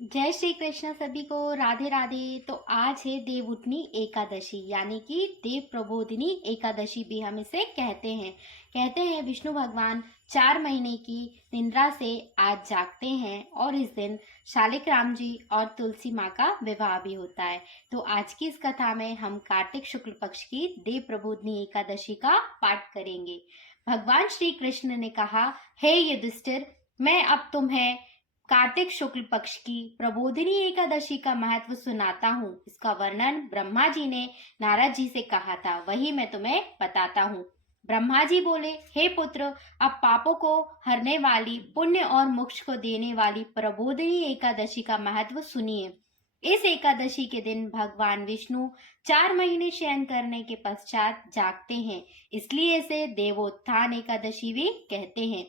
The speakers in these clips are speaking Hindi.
जय श्री कृष्ण सभी को। राधे राधे। तो आज है देवउठनी एकादशी यानी कि देव प्रबोधिनी एकादशी भी हम इसे कहते हैं विष्णु भगवान 4 महीने की निद्रा से आज जागते हैं और इस दिन शालिग्राम जी और तुलसी माँ का विवाह भी होता है। तो आज की इस कथा में हम कार्तिक शुक्ल पक्ष की देव प्रबोधिनी एकादशी का पाठ करेंगे। भगवान श्री कृष्ण ने कहा, हे युधिष्ठिर, मैं अब तुम्हें कार्तिक शुक्ल पक्ष की प्रबोधिनी एकादशी का महत्व सुनाता हूँ। इसका वर्णन ब्रह्मा जी ने नारद जी से कहा था, वही मैं तुम्हें बताता हूँ। ब्रह्मा जी बोले, हे पुत्र, अब पापों को हरने वाली, पुण्य और मोक्ष को देने वाली प्रबोधिनी एकादशी का महत्व सुनिए। इस एकादशी के दिन भगवान विष्णु 4 महीने शयन करने के पश्चात जागते हैं, इसलिए इसे देवोत्थान एकादशी भी कहते हैं।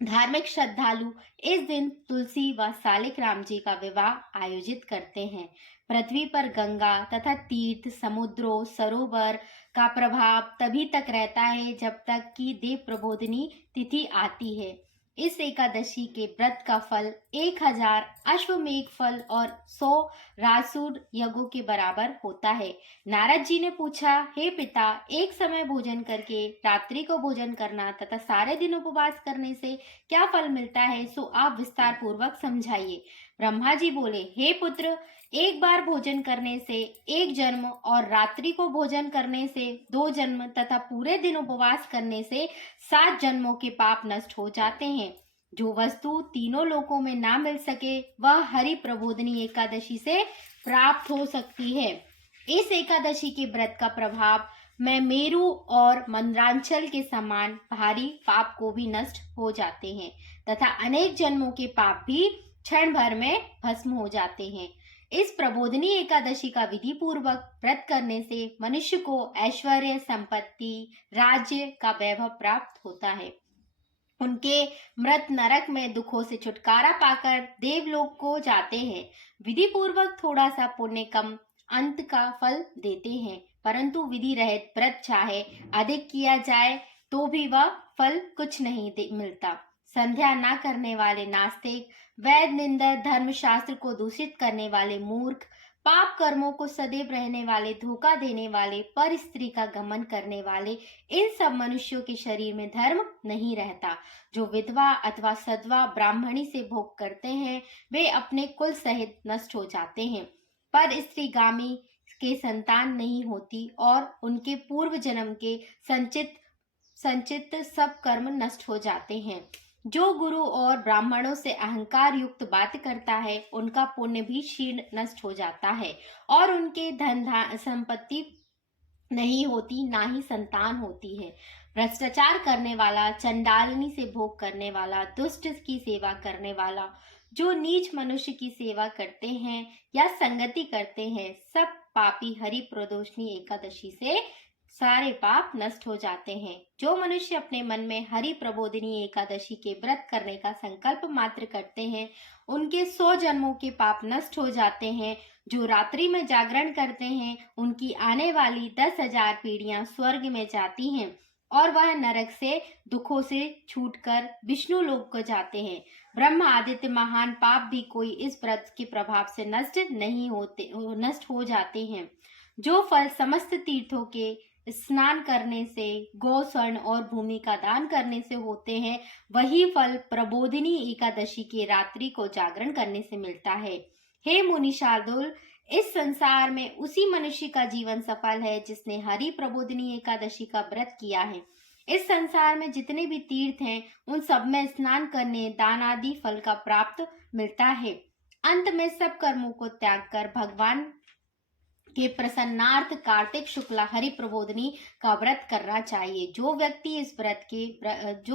धार्मिक श्रद्धालु इस दिन तुलसी व शालिग्राम जी का विवाह आयोजित करते हैं। पृथ्वी पर गंगा तथा तीर्थ, समुद्रों, सरोवर का प्रभाव तभी तक रहता है जब तक कि देव प्रबोधिनी तिथि आती है। इस एकादशी के व्रत का फल 1000 अश्वमेघ फल और 100 रासुर यज्ञों के बराबर होता है। नारद जी ने पूछा, हे पिता, एक समय भोजन करके रात्रि को भोजन करना तथा सारे दिन उपवास करने से क्या फल मिलता है, सो आप विस्तार पूर्वक समझाइए। ब्रह्मा जी बोले, हे पुत्र, एक बार भोजन करने से 1 जन्म और रात्रि को भोजन करने से 2 जन्म तथा पूरे दिन उपवास करने से 7 जन्मों के पाप नष्ट हो जाते हैं। जो वस्तु तीनों लोकों में ना मिल सके वह हरि प्रबोधिनी एकादशी से प्राप्त हो सकती है। इस एकादशी के व्रत का प्रभाव में मेरु और मंदरांचल के समान भारी पाप को भी नष्ट हो जाते हैं तथा अनेक जन्मों के पाप भी क्षण भर में भस्म हो जाते हैं। इस प्रबोधिनी एकादशी का विधि पूर्वक व्रत करने से मनुष्य को ऐश्वर्य, संपत्ति, राज्य का वैभव प्राप्त होता है। उनके मृत नरक में दुखों से छुटकारा पाकर देवलोक को जाते हैं। विधि पूर्वक थोड़ा सा पुण्य कम अंत का फल देते हैं, परंतु विधि रहित व्रत चाहे अधिक किया जाए तो भी वह फल कुछ नहीं मिलता। संध्या ना करने वाले नास्तिक, वैद निंदक, धर्मशास्त्र को दूषित करने वाले मूर्ख, पाप कर्मों को सदैव रहने वाले, धोखा देने वाले, पर स्त्री का गमन करने वाले, इन सब मनुष्यों के शरीर में धर्म नहीं रहता। जो विधवा अथवा सधवा ब्राह्मणी से भोग करते हैं वे अपने कुल सहित नष्ट हो जाते हैं। पर स्त्रीगामी के संतान नहीं होती और उनके पूर्व जन्म के संचित सब कर्म नष्ट हो जाते हैं। जो गुरु और ब्राह्मणों से अहंकार युक्त बात करता है उनका पुण्य भी क्षीण नष्ट हो जाता है और उनके धन संपत्ति नहीं होती, ना ही संतान होती है। भ्रष्टाचार करने वाला, चंडालनी से भोग करने वाला, दुष्ट की सेवा करने वाला, जो नीच मनुष्य की सेवा करते हैं या संगति करते हैं, सब पापी हरि प्रदोषनी एकादशी से सारे पाप नष्ट हो जाते हैं। जो मनुष्य अपने मन में हरि प्रबोधिनी एकादशी के व्रत करने का संकल्प मात्र करते हैं उनके 100 जन्मों के पाप नष्ट हो जाते हैं। जो रात्रि में जागरण करते हैं उनकी आने वाली 10,000 पीढ़ियां स्वर्ग में जाती हैं और वह नरक से दुखों से छूटकर विष्णु लोक को जाते हैं। ब्रह्म आदित्य महान पाप भी कोई इस व्रत के प्रभाव से नष्ट हो जाते हैं। जो फल समस्त तीर्थों के स्नान करने से, गौ, स्वर्ण और भूमि का दान करने से होते हैं, वही फल प्रबोधिनी एकादशी के रात्रि को जागरण करने से मिलता है। हे मुनि शार्दुल, इस संसार में उसी मनुष्य का जीवन सफल है जिसने हरि प्रबोधिनी एकादशी का व्रत किया है। इस संसार में जितने भी तीर्थ हैं उन सब में स्नान करने, दान आदि फल का प्राप्त मिलता है। अंत में सब कर्मों को त्याग कर भगवान के प्रसन्नार्थ कार्तिक शुक्ला हरि प्रबोधिनी का व्रत करना चाहिए। जो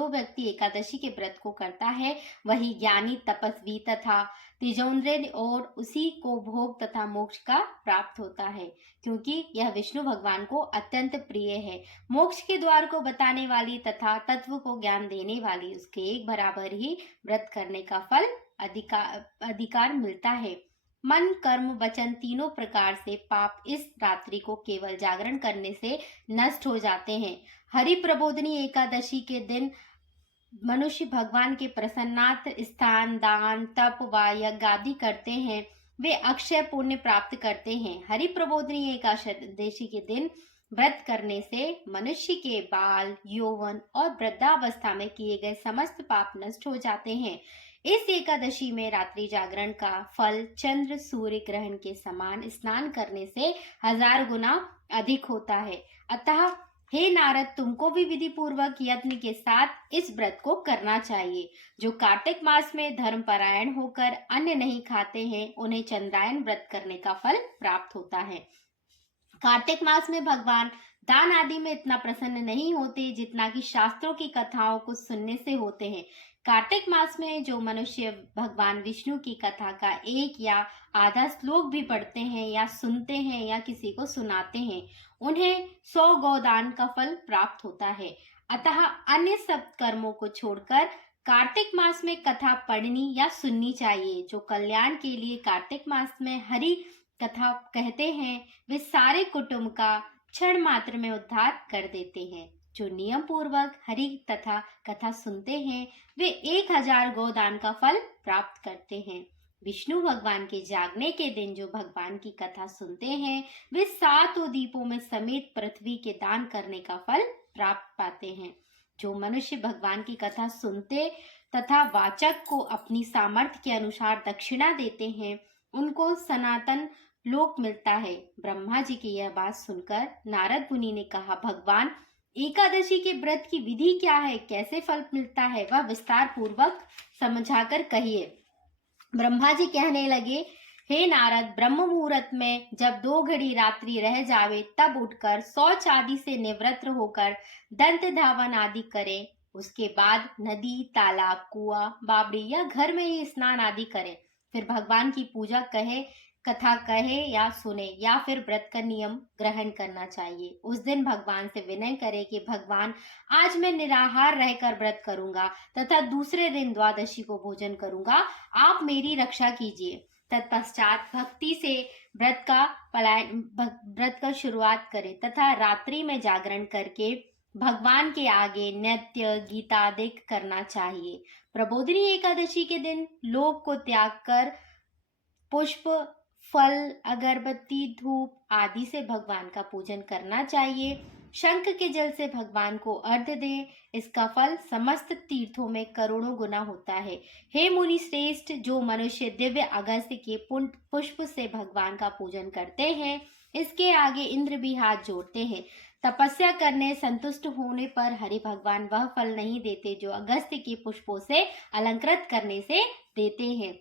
व्यक्ति एकादशी के व्रत को करता है वही ज्ञानी, तपस्वी तथा तेजोंद्र और उसी को भोग तथा मोक्ष का प्राप्त होता है, क्योंकि यह विष्णु भगवान को अत्यंत प्रिय है। मोक्ष के द्वार को बताने वाली तथा तत्व को ज्ञान देने वाली उसके एक बराबर ही व्रत करने का फल अधिकार मिलता है। मन, कर्म, वचन तीनों प्रकार से पाप इस रात्रि को केवल जागरण करने से नष्ट हो जाते हैं। हरि प्रबोधिनी एकादशी के दिन मनुष्य भगवान के प्रसन्नार्थ स्थान, दान, तप व यज्ञ आदि करते हैं, वे अक्षय पुण्य प्राप्त करते हैं। हरि प्रबोधिनी एकादशी के दिन व्रत करने से मनुष्य के बाल, यौवन और वृद्धावस्था में किए गए समस्त पाप नष्ट हो जाते हैं। इस एकादशी में रात्रि जागरण का फल चंद्र सूर्य ग्रहण के समान स्नान करने से 1000 गुना अधिक होता है। अतः हे नारद, तुमको भी विधि पूर्वक यत्न के साथ इस व्रत को करना चाहिए। जो कार्तिक मास में धर्म परायण होकर अन्न नहीं खाते हैं, उन्हें चंद्रायन व्रत करने का फल प्राप्त होता है। कार्तिक मास में भगवान दान आदि में इतना प्रसन्न नहीं होते जितना कि शास्त्रों की कथाओं को सुनने से होते हैं। कार्तिक मास में जो मनुष्य भगवान विष्णु की कथा का एक या आधा श्लोक भी पढ़ते हैं या सुनते हैं या किसी को सुनाते हैं, उन्हें 100 गोदान का फल प्राप्त होता है। अतः अन्य सब कर्मों को छोड़कर कार्तिक मास में कथा पढ़नी या सुननी चाहिए। जो कल्याण के लिए कार्तिक मास में हरि कथा कहते हैं, वे सारे कुटुंब का क्षण मात्र में उद्धार कर देते हैं। जो नियम पूर्वक हरि तथा कथा सुनते हैं, वे 1000 गोदान का फल प्राप्त करते हैं। विष्णु भगवान के जागने के दिन जो भगवान की कथा सुनते हैं, वे 7 दीपों में समेत पृथ्वी के दान करने का फल प्राप्त पाते हैं। जो मनुष्य भगवान की कथा सुनते तथा वाचक को अपनी सामर्थ्य के अनुसार दक्षिणा देते हैं, उनको सनातन लोक मिलता है। ब्रह्मा जी की यह बात सुनकर नारद मुनि ने कहा, भगवान, एकादशी के व्रत की विधि क्या है, कैसे फल मिलता है, वह विस्तार पूर्वक समझाकर कहिए। ब्रह्मा जी कहने लगे, हे नारद, ब्रह्म मुहूर्त में जब 2 घड़ी रात्रि रह जावे, तब उठकर शौच आदि से निवृत्त होकर दंत धावन आदि करे। उसके बाद नदी, तालाब, कुआं, बावड़ी या घर में ही स्नान आदि करे। फिर भगवान की पूजा कथा कहे या सुने या फिर व्रत का नियम ग्रहण करना चाहिए। उस दिन भगवान से विनय करे कि भगवान, आज मैं निराहार रहकर व्रत करूंगा तथा दूसरे दिन द्वादशी को भोजन करूंगा, आप मेरी रक्षा कीजिए। तत्पश्चात भक्ति से व्रत का शुरुआत करे तथा रात्रि में जागरण करके भगवान के आगे नृत्य गीतादिक करना चाहिए। प्रबोधिनी एकादशी के दिन लोक को त्याग कर पुष्प, फल, अगरबत्ती, धूप आदि से भगवान का पूजन करना चाहिए। शंख के जल से भगवान को अर्घ्य दें, इसका फल समस्त तीर्थों में करोड़ों गुना होता है। हे मुनि श्रेष्ठ, जो मनुष्य दिव्य अगस्त्य के पुष्प से भगवान का पूजन करते हैं, इसके आगे इंद्र भी हाथ जोड़ते हैं। तपस्या करने संतुष्ट होने पर हरि भगवान वह फल नहीं देते जो अगस्त्य के पुष्पों से अलंकृत करने से देते हैं।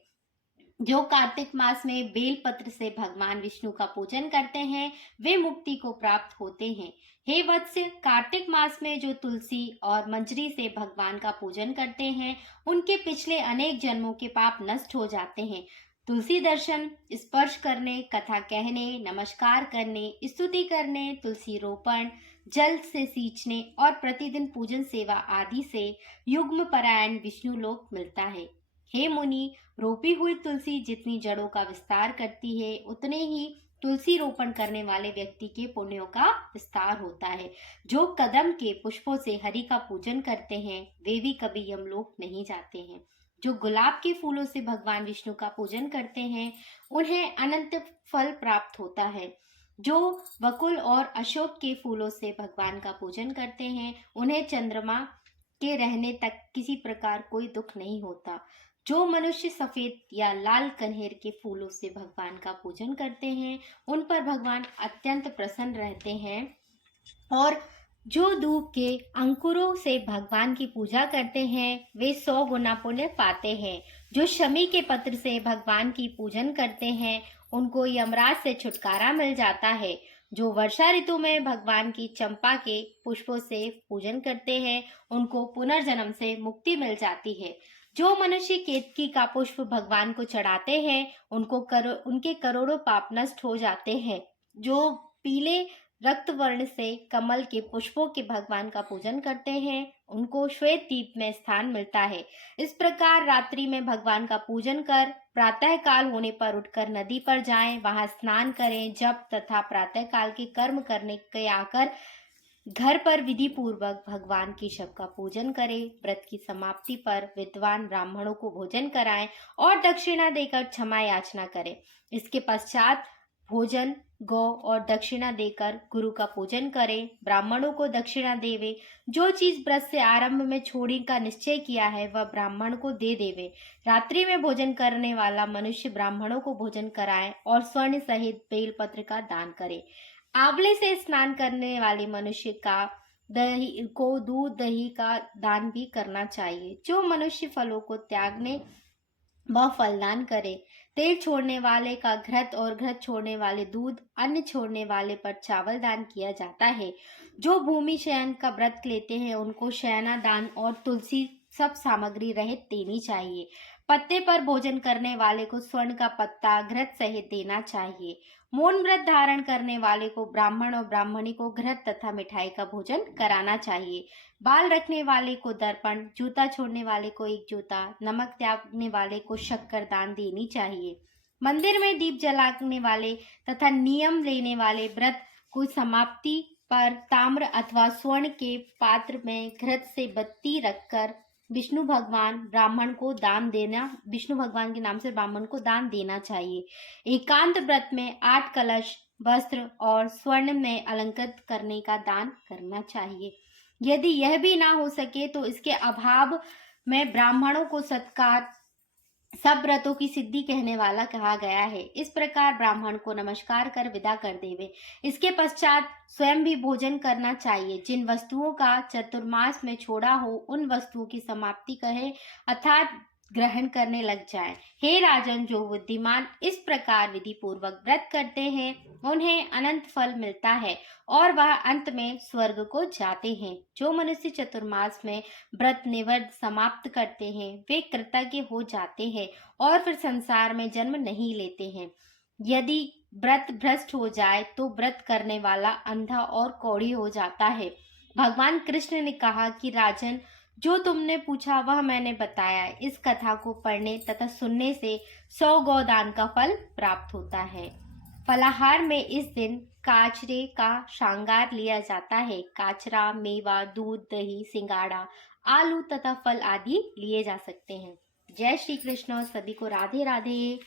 जो कार्तिक मास में बेल पत्र से भगवान विष्णु का पूजन करते हैं, वे मुक्ति को प्राप्त होते हैं। हे वत्स, कार्तिक मास में जो तुलसी और मंजरी से भगवान का पूजन करते हैं, उनके पिछले अनेक जन्मों के पाप नष्ट हो जाते हैं। तुलसी दर्शन, स्पर्श करने, कथा कहने, नमस्कार करने, स्तुति करने, तुलसी रोपण, जल से सींचने और प्रतिदिन पूजन सेवा आदि से युग्म परायण विष्णु लोक मिलता है। हे मुनि, रोपी हुई तुलसी जितनी जड़ों का विस्तार करती है, उतने ही तुलसी रोपण करने वाले व्यक्ति के पुण्यों का विस्तार होता है। जो कदम के पुष्पों से हरि का पूजन करते हैं, वे भी कभी यमलोक नहीं जाते हैं। जो गुलाब के फूलों से भगवान विष्णु का पूजन करते हैं, उन्हें अनंत फल प्राप्त होता है। जो बकुल और अशोक के फूलों से भगवान का पूजन करते हैं, उन्हें चंद्रमा के रहने तक किसी प्रकार कोई दुख नहीं होता। जो मनुष्य सफेद या लाल कन्हेर के फूलों से भगवान का पूजन करते हैं, उन पर भगवान अत्यंत प्रसन्न रहते हैं। और जो दूब के अंकुरों से भगवान की पूजा करते हैं, वे 100 गुना पुण्य पाते हैं। जो शमी के पत्र से भगवान की पूजन करते हैं, उनको यमराज से छुटकारा मिल जाता है। जो वर्षा ऋतु में भगवान की चंपा के पुष्पों से पूजन करते हैं, उनको पुनर्जन्म से मुक्ति मिल जाती है। जो मनुष्य केतकी का पुष्प भगवान को चढ़ाते हैं, उनके करोड़ों पाप नष्ट हो जाते हैं। जो पीले रक्त वर्ण से कमल के पुष्पों के भगवान का पूजन करते हैं, उनको श्वेत दीप में स्थान मिलता है। इस प्रकार रात्रि में भगवान का पूजन कर प्रातः काल होने पर उठकर नदी पर जाएं, वहां स्नान करें, जप तथा प्रातः काल के कर्म करने के आकर घर पर विधि पूर्वक भगवान की शव का पूजन करें। व्रत की समाप्ति पर विद्वान ब्राह्मणों को भोजन कराएं और दक्षिणा देकर क्षमा याचना करें। इसके पश्चात भोजन, गौ और दक्षिणा देकर गुरु का पूजन करें। ब्राह्मणों को दक्षिणा देवे। जो चीज व्रत से आरंभ में छोड़ने का निश्चय किया है वह ब्राह्मण को दे देवे। रात्रि में भोजन करने वाला मनुष्य ब्राह्मणों को भोजन कराए और स्वर्ण सहित बेलपत्र का दान करे। आंवले से स्नान करने वाले मनुष्य का दही को दूध दही का दान भी करना चाहिए। जो मनुष्य फलों को त्यागने वह फलदान करे। तेल छोड़ने वाले का घृत और घृत छोड़ने वाले दूध, अन्न छोड़ने वाले पर चावल दान किया जाता है। जो भूमि शयन का व्रत लेते हैं उनको शयना दान और तुलसी सब सामग्री रहित देनी चाहिए। पत्ते पर भोजन करने वाले को स्वर्ण का पत्ता घृत सहित देना चाहिए। मौन व्रत धारण करने वाले को ब्राह्मण और ब्राह्मणी को घृत तथा मिठाई का भोजन कराना चाहिए। बाल रखने वाले को दर्पण, जूता छोड़ने वाले को एक जूता, नमक त्यागने वाले को शक्कर दान देनी चाहिए। मंदिर में दीप जलाने वाले तथा नियम लेने वाले व्रत को समाप्ति पर ताम्र अथवा स्वर्ण के पात्र में घृत से बत्ती रखकर विष्णु भगवान के नाम से ब्राह्मण को दान देना चाहिए। एकांत व्रत में 8 कलश, वस्त्र और स्वर्ण में अलंकृत करने का दान करना चाहिए। यदि यह भी ना हो सके तो इसके अभाव में ब्राह्मणों को सत्कार सब व्रतों की सिद्धि कहने वाला कहा गया है। इस प्रकार ब्राह्मण को नमस्कार कर विदा कर देवे। इसके पश्चात स्वयं भी भोजन करना चाहिए। जिन वस्तुओं का चतुर्मास में छोड़ा हो उन वस्तुओं की समाप्ति कहे अर्थात ग्रहण करने लग जाए। हे राजन, जो बुद्धिमान इस प्रकार विधि पूर्वक व्रत करते हैं उन्हें अनंत फल मिलता है और वह अंत में स्वर्ग को जाते हैं। जो मनुष्य चतुर्मास में व्रत निवृत्त समाप्त करते हैं वे कृतज्ञ हो जाते हैं और फिर संसार में जन्म नहीं लेते हैं। यदि व्रत भ्रष्ट हो जाए तो व्रत करने वाला अंधा और कौड़ी हो जाता है। भगवान कृष्ण ने कहा कि राजन, जो तुमने पूछा वह मैंने बताया। इस कथा को पढ़ने तथा सुनने से 100 गोदान का फल प्राप्त होता है। फलाहार में इस दिन काचरे का श्रृंगार लिया जाता है। काचरा, मेवा, दूध, दही, सिंगाड़ा, आलू तथा फल आदि लिए जा सकते हैं। जय श्री कृष्ण। सभी को राधे राधे।